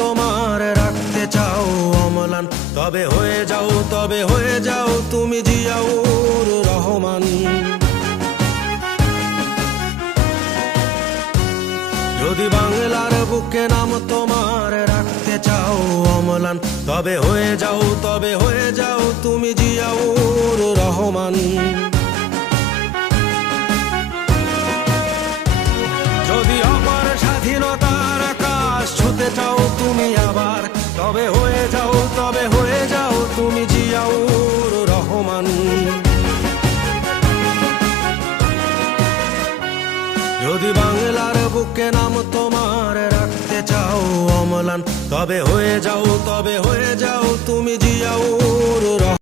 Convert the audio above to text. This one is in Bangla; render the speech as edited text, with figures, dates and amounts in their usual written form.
তোমার রাখতে চাও অম্লান, তবে হয়ে যাও তুমি জিয়াউর রহমান। যদি বাংলার বুকে নাম তোমার রাখতে চাও অম্লান, তবে হয়ে যাও তুমি জিয়াউর রহমান। যদি অপার স্বাধীনতার আকাশ ছুতে চাও তুমি আবার, তবে হয়ে যাও তুমি জিয়াউর রহমান। যদি বাংলার বুকে নাম তোমার রাখতে চাও অম্লান, তবে হয়ে যাও তুমি জিয়াউর